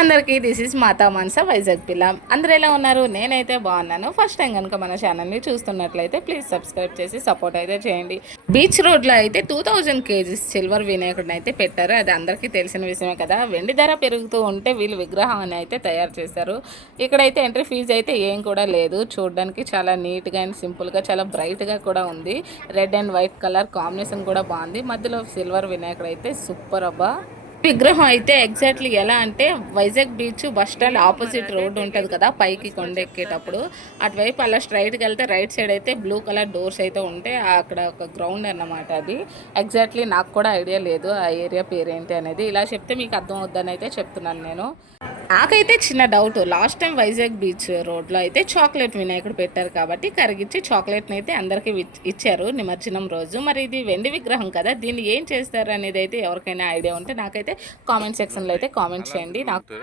అందరికీ this is మాతా మనస వైజాగ్ పిల్ల. అందరూ ఎలా ఉన్నారు? నేనైతే బాగున్నాను. ఫస్ట్ టైం కనుక మన ఛానల్ని చూస్తున్నట్లయితే ప్లీజ్ సబ్స్క్రైబ్ చేసి సపోర్ట్ అయితే చేయండి. బీచ్ రోడ్లో అయితే 2000 kgs సిల్వర్ వినాయకుడిని అయితే పెట్టారు. అది అందరికీ తెలిసిన విషయమే కదా. వెండి ధర పెరుగుతూ ఉంటే వీళ్ళు విగ్రహాన్ని అయితే తయారు చేశారు. ఇక్కడైతే ఎంట్రీ ఫీజు అయితే ఏం కూడా లేదు. చూడడానికి చాలా నీట్గా అండ్ సింపుల్గా చాలా బ్రైట్గా కూడా ఉంది. Red and white colour combination కూడా బాగుంది. మధ్యలో సిల్వర్ వినాయకుడు అయితే సూపర్ అబ్బా. విగ్రహం అయితే ఎగ్జాక్ట్లీ ఎలా అంటే Vizag beach bus stand opposite road ఉంటుంది కదా, పైకి కొండ ఎక్కేటప్పుడు అటువైపు అలా స్ట్రైట్కి వెళ్తే రైట్ సైడ్ అయితే బ్లూ కలర్ డోర్స్ అయితే ఉంటాయి. అక్కడ ఒక గ్రౌండ్ అన్నమాట. అది ఎగ్జాక్ట్లీ నాకు కూడా ఐడియా లేదు ఆ ఏరియా పేరేంటి అనేది. ఇలా చెప్తే మీకు అర్థం అవుద్దని అయితే చెప్తున్నాను నేను. నాకైతే చిన్న doubt, last time Vizag beach రోడ్లో అయితే చాక్లెట్ వినాయకుడు పెట్టారు కాబట్టి కరిగించి చాక్లెట్ని అయితే అందరికీ ఇచ్చారు నిమజ్జనం రోజు. మరి ఇది వెండి విగ్రహం కదా, దీన్ని ఏం చేస్తారు అనేది అయితే ఎవరికైనా ఐడియా ఉంటే నాకైతే కామెంట్ సెక్షన్లో అయితే కామెంట్ చేయండి. నాకు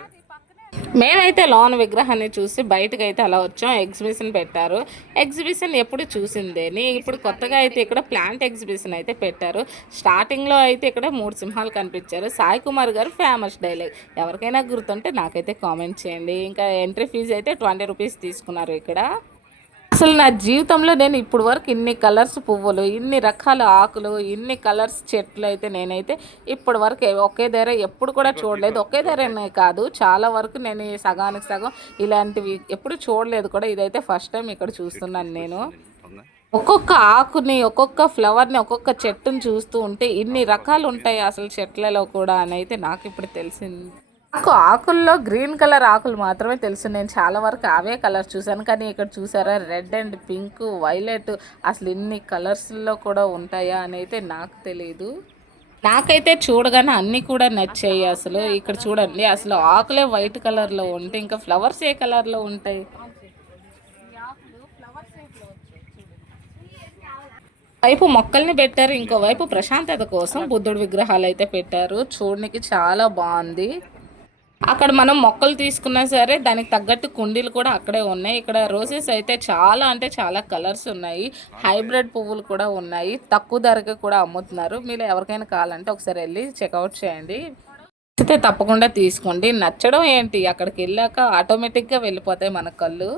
మేమైతే లోన్ విగ్రహాన్ని చూసి బయటకు అయితే అలా వచ్చాం. ఎగ్జిబిషన్ పెట్టారు. ఎగ్జిబిషన్ ఎప్పుడు చూసిందేని, ఇప్పుడు కొత్తగా అయితే ఇక్కడ ప్లాంట్ ఎగ్జిబిషన్ అయితే పెట్టారు. స్టార్టింగ్లో అయితే ఇక్కడ 3 సింహాలు కనిపించారు. సాయి కుమార్ గారు ఫేమస్ డైలాగ్, ఎవరికైనా గుర్తుంటే నాకైతే కామెంట్ చేయండి. ఇంకా ఎంట్రీ ఫీజు అయితే 20 రూపీస్ తీసుకున్నారు ఇక్కడ. అసలు నా జీవితంలో నేను ఇప్పుడు వరకు ఇన్ని కలర్స్ పువ్వులు, ఇన్ని రకాల ఆకులు, ఇన్ని కలర్స్ చెట్లు అయితే నేనైతే ఇప్పటి వరకు ఒకే దగ్గర ఎప్పుడు కూడా చూడలేదు. ఒకే దగ్గరనే కాదు, చాలా వరకు నేను సగానికి సగం ఇలాంటివి ఎప్పుడు చూడలేదు కూడా. ఇదైతే ఫస్ట్ టైం ఇక్కడ చూస్తున్నాను నేను. ఒక్కొక్క ఆకుని, ఒక్కొక్క ఫ్లవర్ని, ఒక్కొక్క చెట్టుని చూస్తూ ఉంటే ఇన్ని రకాలు ఉంటాయి అసలు చెట్లలో కూడా అని అయితే నాకు ఇప్పుడు తెలిసింది. నాకు ఆకుల్లో గ్రీన్ కలర్ ఆకులు మాత్రమే తెలుసు. నేను చాలా వరకు అవే కలర్ చూసాను. కానీ ఇక్కడ చూసారా, రెడ్ అండ్ పింక్, వైలెట్, అసలు ఇన్ని కలర్స్లో కూడా ఉంటాయా అని అయితే నాకు తెలియదు. నాకైతే చూడగానే అన్నీ కూడా నచ్చాయి. అసలు ఇక్కడ చూడండి, అసలు ఆకులే వైట్ కలర్లో ఉంటాయి, ఇంకా ఫ్లవర్స్ ఏ కలర్లో ఉంటాయి. వైపు మొక్కల్ని పెట్టారు, ఇంకోవైపు ప్రశాంతత కోసం బుద్ధుడి విగ్రహాలు అయితే పెట్టారు. చూడడానికి చాలా బాగుంది. అక్కడ మనం మొక్కలు తీసుకున్నా సరే దానికి తగ్గట్టు కుండీలు కూడా అక్కడే ఉన్నాయి. ఇక్కడ రోజెస్ అయితే చాలా అంటే చాలా కలర్స్ ఉన్నాయి. హైబ్రిడ్ పువ్వులు కూడా ఉన్నాయి. తక్కువ ధరకి కూడా అమ్ముతున్నారు. మీరు ఎవరికైనా కావాలంటే ఒకసారి వెళ్ళి చెక్అవుట్ చేయండి. అయితే తప్పకుండా తీసుకోండి. నచ్చడం ఏంటి, అక్కడికి వెళ్ళాక ఆటోమేటిక్గా వెళ్ళిపోతాయి మన కళ్ళు.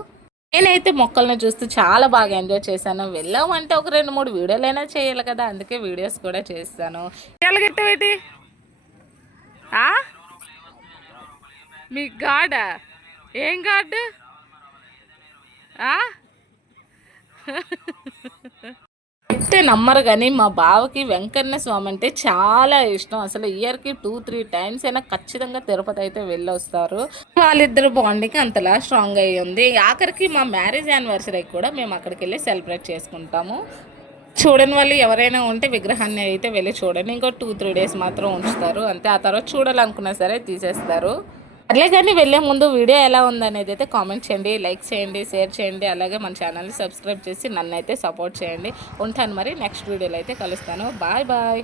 నేనైతే మొక్కల్ని చూస్తూ చాలా బాగా ఎంజాయ్ చేశాను. వెళ్ళామంటే ఒక 2-3 వీడియోలైనా చేయాలి కదా, అందుకే వీడియోస్ కూడా చేస్తాను. ఎలాగెట్టవేటి మీ గాడా? ఏం గాడు? చెప్తే నమ్మరు కానీ మా బావకి వెంకన్న స్వామి అంటే చాలా ఇష్టం. అసలు ఇయర్కి 2-3 టైమ్స్ అయినా ఖచ్చితంగా తిరుపతి అయితే వెళ్ళొస్తారు. వాళ్ళిద్దరు బాండింగ్ అంతలా స్ట్రాంగ్ అయ్యి ఉంది. ఆఖరికి మా మ్యారేజ్ యానివర్సరీ కూడా మేము అక్కడికి వెళ్ళి సెలబ్రేట్ చేసుకుంటాము. చూడని వాళ్ళు ఎవరైనా ఉంటే విగ్రహాన్ని అయితే వెళ్ళి చూడండి. ఇంకో 2-3 డేస్ మాత్రం ఉంచుతారు అంతే. ఆ తర్వాత చూడాలనుకున్నా సరే తీసేస్తారు. అట్లే కానీ వెళ్ళే ముందు వీడియో ఎలా ఉందనేది అయితే కామెంట్ చేయండి, లైక్ చేయండి, షేర్ చేయండి. అలాగే మన ఛానల్ని సబ్స్క్రైబ్ చేసి నన్ను అయితే సపోర్ట్ చేయండి. ఉంటాను మరి, నెక్స్ట్ వీడియోలో అయితే కలుస్తాను. Bye bye.